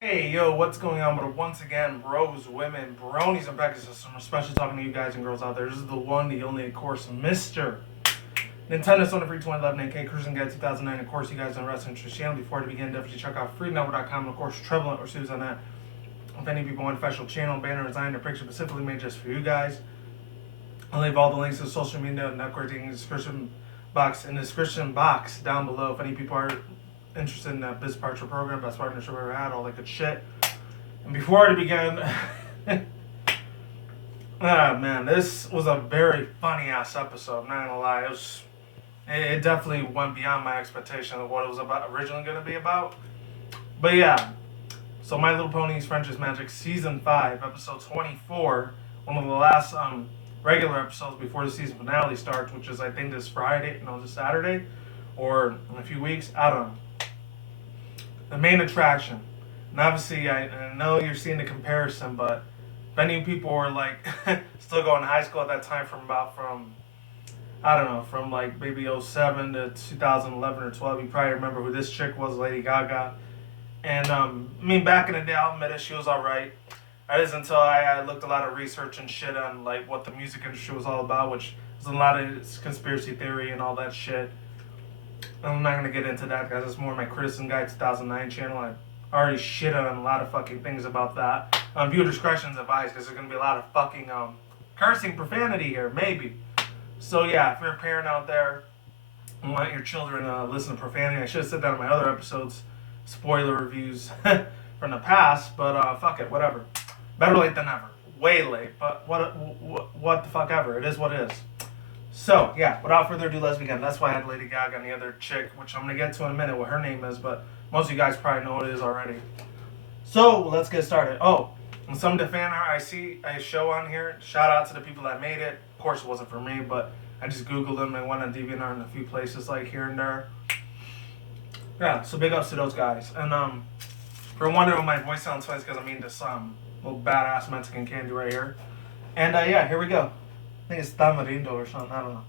Hey, yo, what's going on? But once again, bros, women, bronies, and pegasisters, I'm especially talking to you guys and girls out there. This is the one, the only, of course, Mr. Nintendo Sony Free 2011 AK Cruising Guide 2009. Of course, you guys on Wrestling Interest Channel. Before to begin, definitely check out freenumber.com and, of course, Prevalent or Sue's on that. If any people want a special channel, banner, design, or picture specifically made just for you guys, I'll leave all the links to the social media networking in the description box down below. If any people are interested in that biz partner program, best partnership I've ever had, all that good shit. And before I begin, man, this was a very funny ass episode. I'm not gonna lie, it definitely went beyond my expectation of what it was originally gonna be about. But yeah, so My Little Pony's Friendship's Magic season 5, episode 24, one of the last regular episodes before the season finale starts, which is I think this Saturday, or in a few weeks. I don't know. The main attraction. And obviously, I know you're seeing the comparison, but if any people were like still going to high school at that time from like maybe '07 to 2011 or 12, you probably remember who this chick was, Lady Gaga. And I mean, back in the day, I'll admit it, she was alright. That is until I looked a lot of research and shit on like what the music industry was all about, which is a lot of conspiracy theory and all that shit. I'm not gonna get into that, guys. It's more my Criticism Guide 2009 channel. I already shit on a lot of fucking things about that. Viewer discretion's advised, because there's gonna be a lot of fucking cursing, profanity here, maybe. So yeah, if you're a parent out there and want your children to listen to profanity, I should have said that in my other episodes, spoiler reviews from the past. But fuck it, whatever. Better late than never. Way late, but what the fuck ever. It is what it is. So, yeah, without further ado, let's begin. That's why I had Lady Gaga and the other chick, which I'm going to get to in a minute what her name is, but most of you guys probably know what it is already. So, let's get started. Oh, and some of the fan art I see a show on here. Shout out to the people that made it. Of course, it wasn't for me, but I just Googled them and went on DeviantArt in a few places, like here and there. Yeah, so big ups to those guys. And for wondering my voice sounds funny, because I'm eating this little badass Mexican candy right here. And yeah, here we go. I think it's tamarindo or something. I don't know.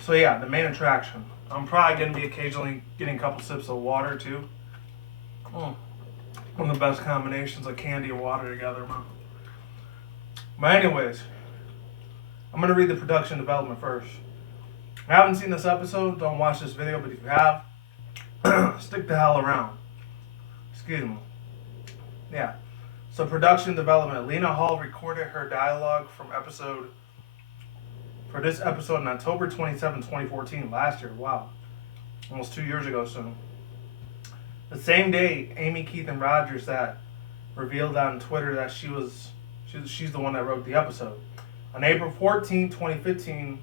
So yeah, the main attraction. I'm probably going to be occasionally getting a couple sips of water too. One of the best combinations of candy and water together, man. But anyways, I'm going to read the production development first. If you haven't seen this episode, don't watch this video, but if you have, stick the hell around. Excuse me. Yeah. So production development. Lena Hall recorded her dialogue for this episode on October 27, 2014, last year. Wow. Almost 2 years ago soon. The same day, Amy Keith and Rogers that revealed on Twitter that she's the one that wrote the episode. On April 14, 2015,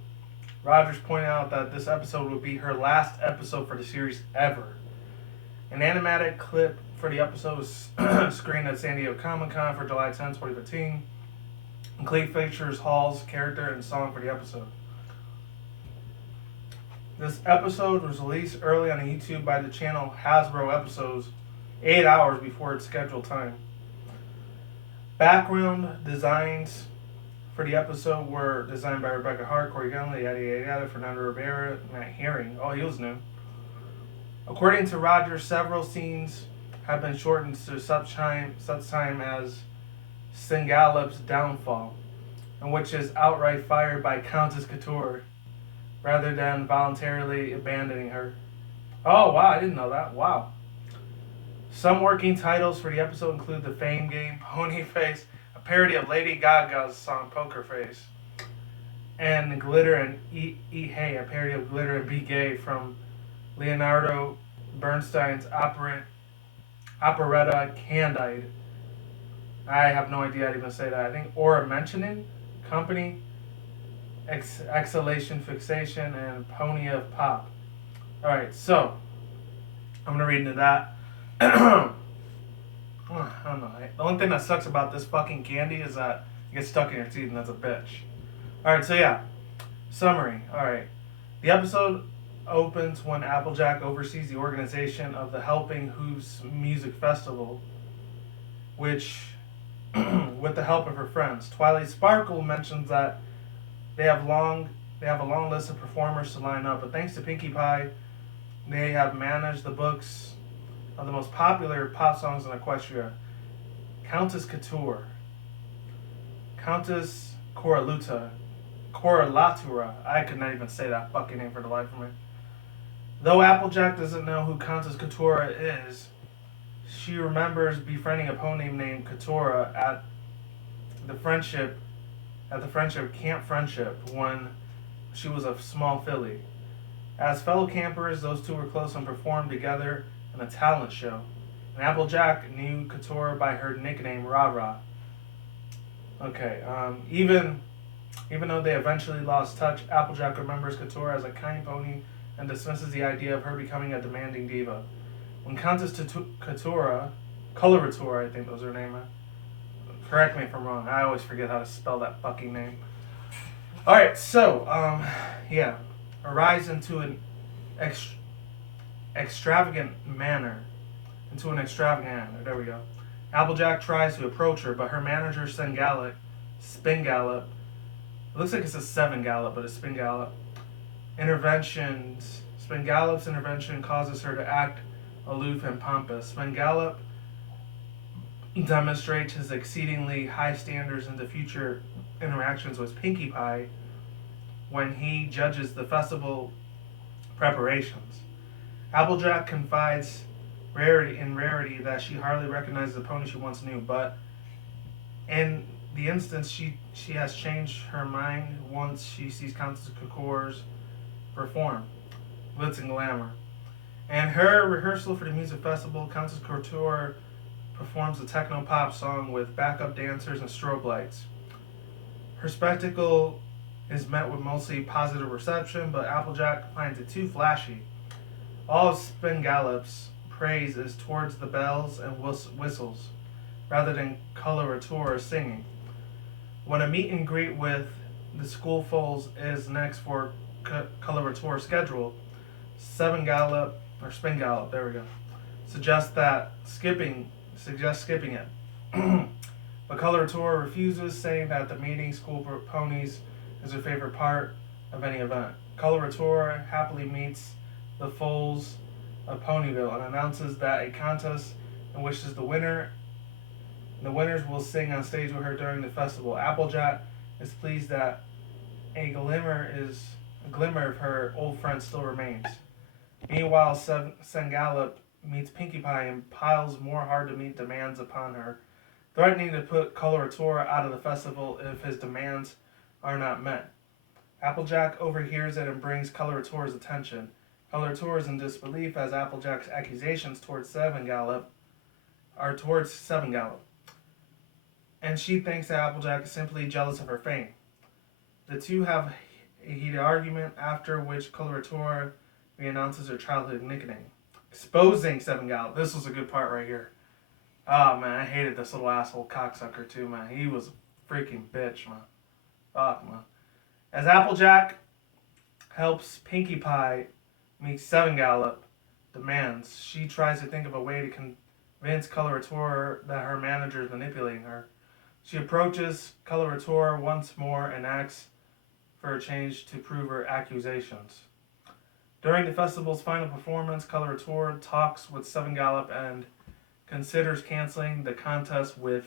Rogers pointed out that this episode would be her last episode for the series ever. An animated clip for the episode was screened at San Diego Comic-Con for July 10, 2015. And Clay features Hall's character and song for the episode. This episode was released early on YouTube by the channel Hasbro Episodes, 8 hours before its scheduled time. Background designs for the episode were designed by Rebecca Hart, Corey Gunley, yada, Fernando Rivera, Matt Herring. Oh, he was new. According to Rogers, several scenes have been shortened to such time as Singalop's downfall, and which is outright fired by Countess Couture, rather than voluntarily abandoning her. Oh wow, I didn't know that. Wow. Some working titles for the episode include The Fame Game, Pony Face, a parody of Lady Gaga's song Poker Face, and Glitter and Eat Hey, a parody of Glitter and Be Gay from Leonardo Bernstein's operetta Candide. I have no idea how to even say that. I think Aura Mentioning, Company, Exhalation Fixation, and Pony of Pop. Alright, so I'm going to read into that. I don't know. The only thing that sucks about this fucking candy is that it gets stuck in your teeth, and that's a bitch. Alright, so yeah. Summary. Alright. The episode opens when Applejack oversees the organization of the Helping Hooves Music Festival, which, with the help of her friends. Twilight Sparkle mentions that they have a long list of performers to line up, but thanks to Pinkie Pie, they have managed the books of the most popular pop songs in Equestria. Countess Couture, Countess Correlatura. I could not even say that fucking name for the life of me. Though Applejack doesn't know who Countess Couture is, she remembers befriending a pony named Couture the friendship at the friendship Camp Friendship when she was a small filly. As fellow campers, those two were close and performed together in a talent show. And Applejack knew Couture by her nickname Rah. Okay, even though they eventually lost touch, Applejack remembers Couture as a kind pony and dismisses the idea of her becoming a demanding diva. When Countess Coloratura, I think was her name. Correct me if I'm wrong. I always forget how to spell that fucking name. Alright, so, yeah. Arise into an extravagant manner. There we go. Applejack tries to approach her, but her manager, Spin Gallop, it looks like it's a 7 Gallop, but it's Spin Gallop's intervention causes her to act aloof and pompous. Spin Gallop demonstrates his exceedingly high standards in the future interactions with Pinkie Pie when he judges the festival preparations. Applejack confides rarity that she hardly recognizes the pony she once knew, but in the instance she has changed her mind once she sees Countess Couture's perform, glitz and glamour. And her rehearsal for the music festival, Countess Couture performs a techno pop song with backup dancers and strobe lights. Her spectacle is met with mostly positive reception, but Applejack finds it too flashy. All of Spin Gallop's praise is towards the bells and whistles, rather than Coloratura singing. When a meet and greet with the school foals is next for Coloratura schedule, Spin Gallop, there we go, suggests skipping it. But Coloratura refuses, saying that the meeting school ponies is her favorite part of any event. Coloratura happily meets the foals of Ponyville and announces that a contest in which the winners will sing on stage with her during the festival. Applejack is pleased that a glimmer of her old friend still remains. Meanwhile, Spin Gallop meets Pinkie Pie and piles more hard-to-meet demands upon her, threatening to put Coloratura out of the festival if his demands are not met. Applejack overhears it and brings Coloratura's attention. Coloratura is in disbelief as Applejack's accusations towards Seven Gallop, and she thinks that Applejack is simply jealous of her fame. The two have a heated argument, after which Coloratura reannounces her childhood nickname, exposing Seven Gallop. This was a good part right here. Oh man, I hated this little asshole cocksucker too, man. He was a freaking bitch, man. Fuck, man. As Applejack helps Pinkie Pie meet Seven Gallop demands, she tries to think of a way to convince Coloratura that her manager is manipulating her. She approaches Coloratura once more and asks for a change to prove her accusations. During the festival's final performance, Coloratura talks with Seven Gallop and considers canceling the contest with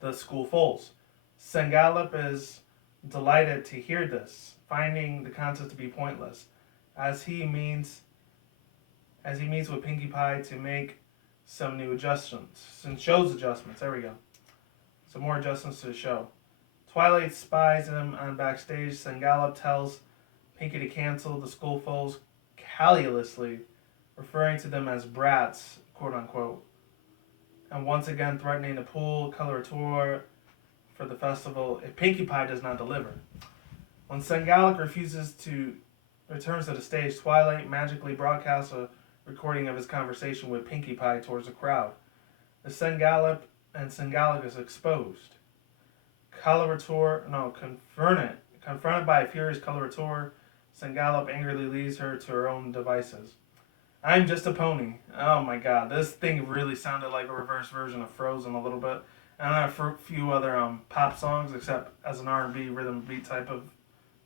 the school foals. Seven Gallop is delighted to hear this, finding the contest to be pointless, as he meets with Pinkie Pie to make some show's adjustments. There we go. Some more adjustments to the show. Twilight spies him on backstage. Seven Gallop tells Pinkie to cancel the school foals callously, referring to them as brats, quote unquote, and once again threatening to pull Coloratura for the festival if Pinkie Pie does not deliver. When Seven Gallop returns to the stage, Twilight magically broadcasts a recording of his conversation with Pinkie Pie towards the crowd. The Seven Gallop is exposed. Confronted by a furious Coloratura, Seven Gallop angrily leaves her to her own devices. I'm just a pony. Oh my god, this thing really sounded like a reverse version of Frozen a little bit. And a few other pop songs, except as an R&B rhythm beat type of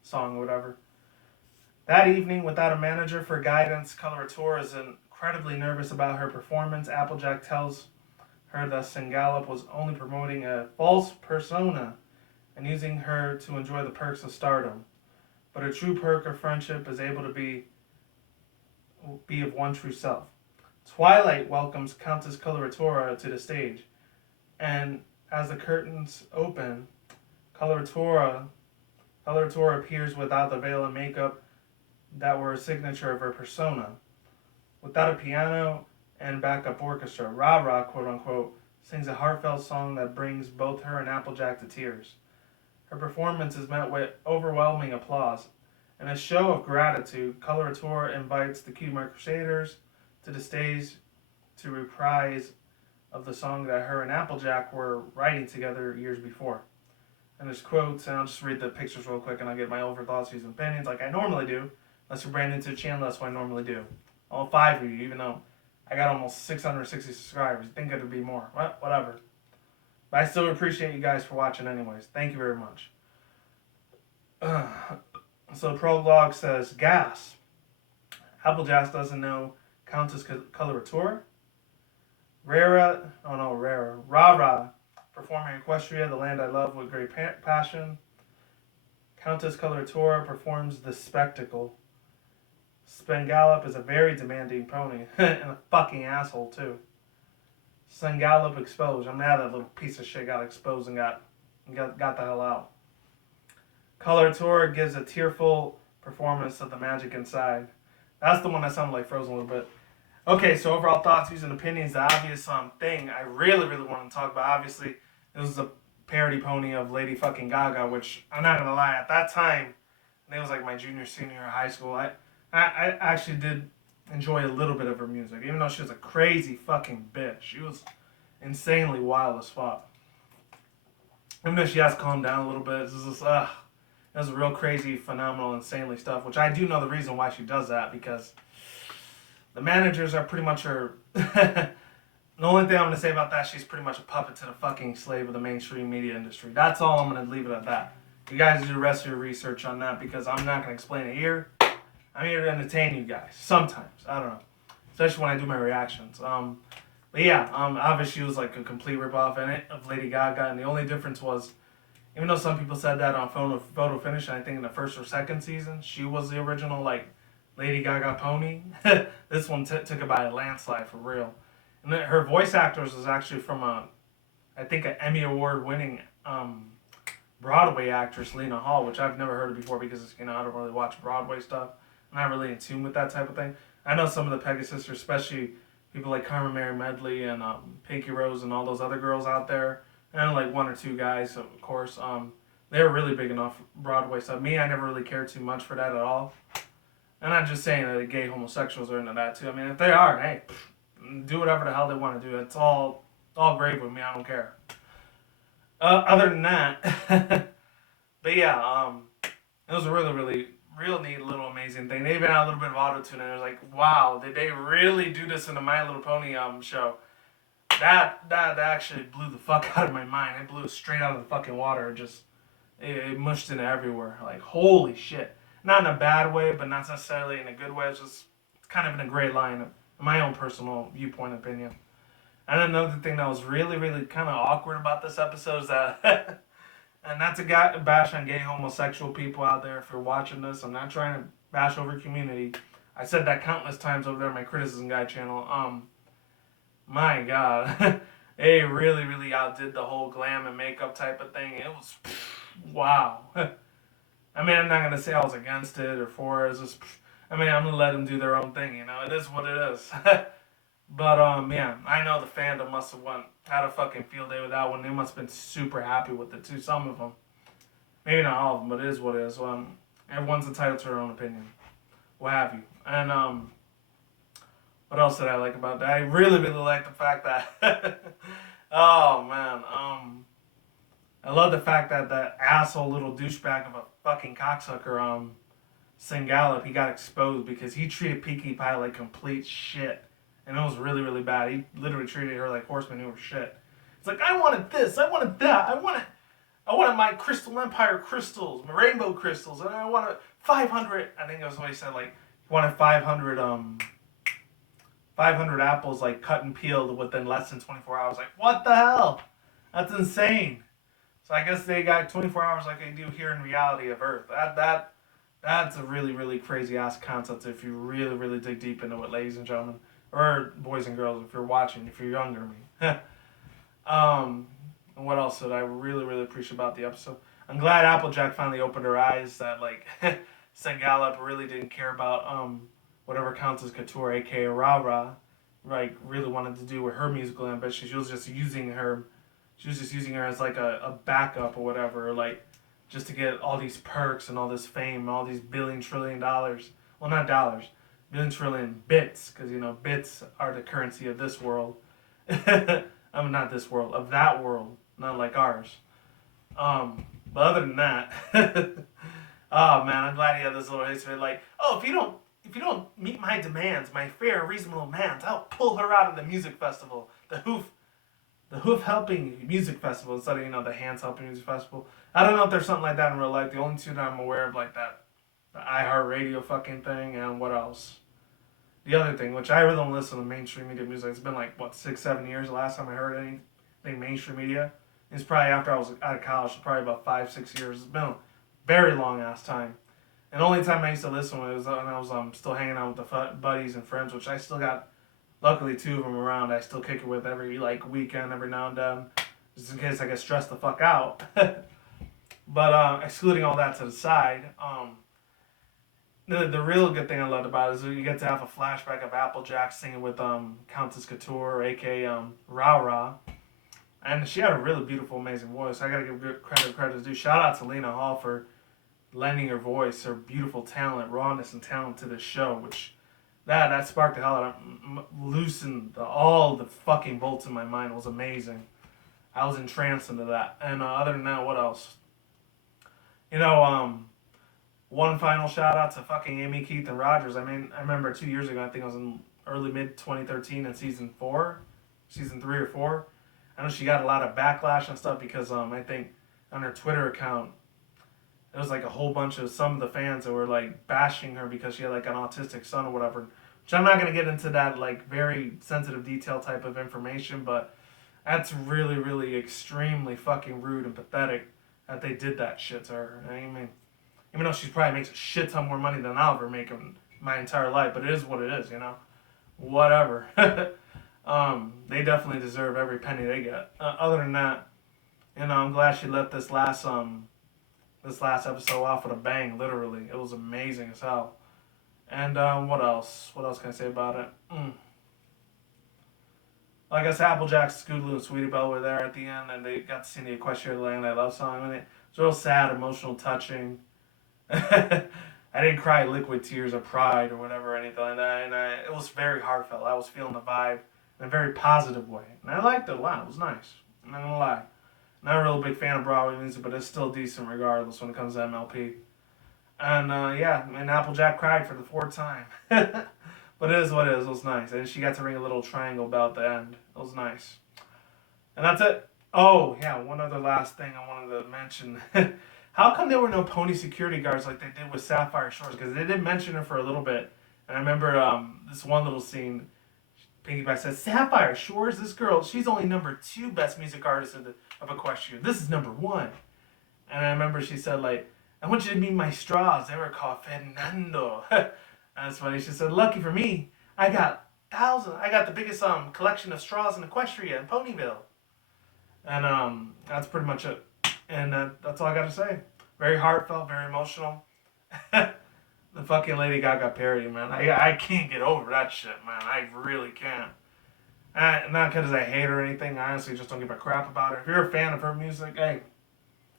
song or whatever. That evening, without a manager for guidance, Coloratura is incredibly nervous about her performance. Applejack tells her that Singallop was only promoting a false persona and using her to enjoy the perks of stardom. But a true perk of friendship is able to be of one true self. Twilight welcomes Countess Coloratura to the stage, and as the curtains open, Coloratura appears without the veil and makeup that were a signature of her persona. Without a piano and backup orchestra, Ra Ra, quote unquote, sings a heartfelt song that brings both her and Applejack to tears. Her performance is met with overwhelming applause. In a show of gratitude, Coloratura invites the Cuban Crusaders to the stage to reprise of the song that her and Applejack were writing together years before. And there's quotes, and I'll just read the pictures real quick and I'll get my overthoughts, views, and opinions like I normally do. Unless you're brand new to the channel, that's what I normally do. All 5 of you, even though I got almost 660 subscribers. You think it'd be more. Well, whatever. But I still appreciate you guys for watching anyways. Thank you very much. So the prologue says, gas. Applejack doesn't know Countess Coloratura. Ra-Ra, performing Equestria, the land I love with great passion. Countess Coloratura performs the spectacle. Singallop is a very demanding pony, and a fucking asshole too. Singallop exposed. I'm mad that little piece of shit got exposed and got the hell out. Coloratura gives a tearful performance of the magic inside. That's the one that sounded like Frozen a little bit. Okay, so overall thoughts, views, and opinions. The obvious thing I really want to talk about, obviously, it was a parody pony of Lady fucking Gaga, which I'm not gonna lie, at that time, I think it was like my junior, senior year of high school. I actually did enjoy a little bit of her music, even though she was a crazy fucking bitch. She was insanely wild as fuck. Even though she has calmed down a little bit, it was real crazy, phenomenal, insanely stuff, which I do know the reason why she does that, because the managers are pretty much her... The only thing I'm going to say about that, she's pretty much a puppet to the fucking slave of the mainstream media industry. That's all. I'm going to leave it at that. You guys do the rest of your research on that, because I'm not going to explain it here. I'm here to entertain you guys. Sometimes. I don't know. Especially when I do my reactions. But yeah, obviously she was like a complete ripoff in it of Lady Gaga, and the only difference was, even though some people said that on Photo Finish, and I think in the first or second season, she was the original like Lady Gaga pony. This one took it by a landslide for real. And her voice actors was actually from I think an Emmy Award winning Broadway actress, Lena Hall, which I've never heard of before because I don't really watch Broadway stuff. I'm not really in tune with that type of thing. I know some of the Pegasisters, especially people like Carmen Mary Medley and Pinky Rose and all those other girls out there, and like one or two guys, of course. They were really big enough Broadway stuff. Me, I never really cared too much for that at all. And I'm just saying that the gay homosexuals are into that too. I mean, if they are, hey, do whatever the hell they want to do. It's all great with me. I don't care. Other than that, but yeah, it was a really real neat little amazing thing. They even had a little bit of auto-tune, and it was like, wow, did they really do this in the My Little Pony show? That actually blew the fuck out of my mind. It blew it straight out of the fucking water. It mushed into everywhere. Like, holy shit. Not in a bad way, but not necessarily in a good way. It's just kind of in a gray line, in my own personal viewpoint opinion. And another thing that was really kind of awkward about this episode is that, and that's a bash on gay homosexual people out there if you're watching this. I'm not trying to bash over community. I said that countless times over there on my Criticism Guy channel. My God. They really outdid the whole glam and makeup type of thing. It was, wow. I mean, I'm not going to say I was against it or for it. It's just, I mean, I'm going to let them do their own thing, you know. It is what it is. But, yeah, I know the fandom must have had a fucking field day with that one. They must have been super happy with it, too. Some of them. Maybe not all of them, but it is what it is. Everyone's entitled to their own opinion. What have you. And, what else did I like about that? I really like the fact that, oh, man, I love the fact that that asshole little douchebag of a fucking cocksucker, Singallop, he got exposed because he treated Pinkie Pie like complete shit. And it was really bad. He literally treated her like horse manure shit. It's like, I wanted this, I wanted that, I wanted my Crystal Empire crystals, my rainbow crystals, and I wanted 500, I think that was what he said, like, he wanted 500, 500 apples like cut and peeled within less than 24 hours. Like, what the hell? That's insane. So I guess they got 24 hours like they do here in reality of Earth. That's a really, really crazy ass concept if you really, really dig deep into it, ladies and gentlemen, or boys and girls if you're watching, if you're younger than me. And what else did I really, really appreciate about the episode? I'm glad Applejack finally opened her eyes that like Sengala really didn't care about whatever counts as couture, aka Rah Rah, like really wanted to do with her musical ambition. She was just using her. She was just using her as like a backup or whatever, like just to get all these perks and all this fame, all these billion trillion dollars. Well, not dollars, billion trillion bits, because you know bits are the currency of this world. I mean, not this world, of that world, not like ours. But other than that, oh man, I'm glad he had this little history. Like, oh, if you don't meet my demands, my fair reasonable demands, I'll pull her out of the music festival, the hoof helping music festival instead of the hands helping music festival. I don't know if there's something like that in real life. The only two that I'm aware of like that, the iHeartRadio fucking thing, and what else? The other thing, which I really don't listen to mainstream media music. It's been like what 6-7 years the last time I heard anything mainstream media. It's probably after I was out of college, so probably about 5-6 years. It's been a very long ass time. And the only time I used to listen was when I was still hanging out with the buddies and friends, which I still got. Luckily, 2 of them around. I still kick it with every like weekend, every now and then, just in case I get stressed the fuck out. But excluding all that to the side, the real good thing I loved about it is you get to have a flashback of Applejack singing with Countess Couture, aka Rah Rah, and she had a really beautiful, amazing voice. I gotta give good credit to due. Shout out to Lena Hall for lending her voice, her beautiful talent, rawness, and talent to this show, which that sparked the hell out of loosened all the fucking bolts in my mind. It was amazing. I was entranced into that. And other than that, what else? One final shout out to fucking Amy, Keith, and Rogers. I mean, I remember 2 years ago, I think it was in early mid 2013 in season 3 or 4. I know she got a lot of backlash and stuff because I think on her Twitter account, it was like a whole bunch of some of the fans that were like bashing her because she had like an autistic son or whatever. Which I'm not gonna get into that like very sensitive detail type of information, but that's really, really extremely fucking rude and pathetic that they did that shit to her. I mean, even though she probably makes a shit ton more money than I'll ever make in my entire life, but it is what it is, Whatever. They definitely deserve every penny they get. Other than that, I'm glad she left this last episode off with a bang. Literally, it was amazing as hell. And what else? What else can I say about it? Like I said, Applejack, Scootaloo, and Sweetie Belle were there at the end, and they got to sing the Equestria Land I Love song. I mean, it's real sad, emotional, touching. I didn't cry liquid tears of pride or whatever or anything like that. And it was very heartfelt. I was feeling the vibe in a very positive way. And I liked it a lot. It was nice. I'm not going to lie. Not a real big fan of Broadway music, but it's still decent regardless when it comes to MLP. And and Applejack cried for the 4th time. But it is what it is. It was nice. And she got to ring a little triangle bell at the end. It was nice. And that's it. Oh, yeah, one other last thing I wanted to mention. How come there were no pony security guards like they did with Sapphire Shores? Because they did mention her for a little bit. And I remember this one little scene. Piggyback says, Sapphire Shores, this girl, she's only number 2 best music artist of Equestria. This is number 1. And I remember she said, like, I want you to meet my straws. They were called Fernando. That's funny. She said, lucky for me, I got the biggest collection of straws in Equestria in Ponyville. And that's pretty much it. And that's all I got to say. Very heartfelt, very emotional. The fucking Lady Gaga parody, man. I can't get over that shit, man. I really can't. Not because I hate her or anything. I honestly just don't give a crap about her. If you're a fan of her music, hey,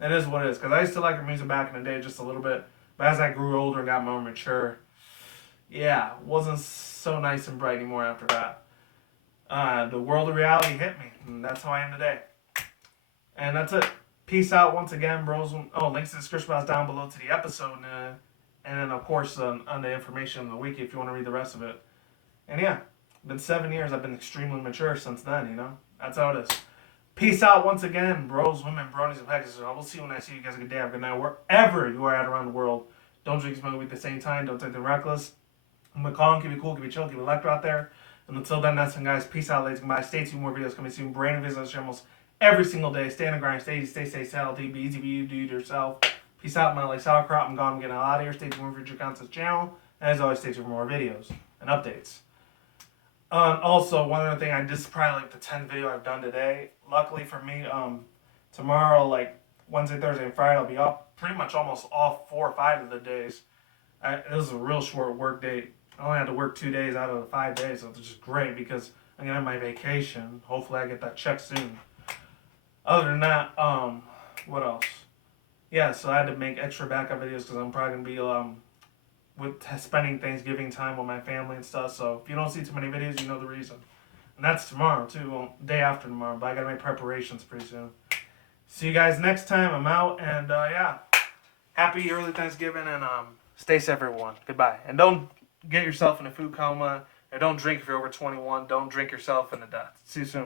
it is what it is. Because I used to like her music back in the day just a little bit. But as I grew older and got more mature, yeah, wasn't so nice and bright anymore after that. The world of reality hit me. And that's how I am today. And that's it. Peace out once again, bros. Oh, links to the description box down below to the episode. And then, of course, on the information of the wiki if you want to read the rest of it. And yeah, been 7 years. I've been extremely mature since then, That's how it is. Peace out once again, bros, women, bronies, and pegasisters. I will see you when I see you guys. A good day, have a good night, wherever you are at around the world. Don't drink, smoke, weed at the same time. Don't take the reckless. I'm calm, keep it cool, keep it chill, keep it electro out there. And until then, that's it, guys. Peace out, ladies and guys. Stay tuned. More videos coming soon. Brand new videos almost every single day. Stay on the grind. Stay safe. Stay healthy. Be easy for you. Do it yourself. Peace out, man. Like sauerkraut. I'm gone. I'm getting out of here. Stay tuned for future content channel. And as always, stay tuned for more videos and updates. Also, one other thing, this is probably like the 10th video I've done today. Luckily for me, tomorrow, like Wednesday, Thursday, and Friday, I'll be off pretty much almost all 4 or 5 of the days. This is a real short work day. I only had to work 2 days out of the 5 days, so it's just great because I'm gonna have my vacation. Hopefully, I get that check soon. Other than that, what else? Yeah, so I had to make extra backup videos because I'm probably gonna be with spending Thanksgiving time with my family and stuff. So if you don't see too many videos, you know the reason. And that's tomorrow too, well, day after tomorrow. But I gotta make preparations pretty soon. See you guys next time. I'm out, and yeah, happy early Thanksgiving, and stay safe, everyone. Goodbye, and don't get yourself in a food coma, and don't drink if you're over 21. Don't drink yourself into death. See you soon.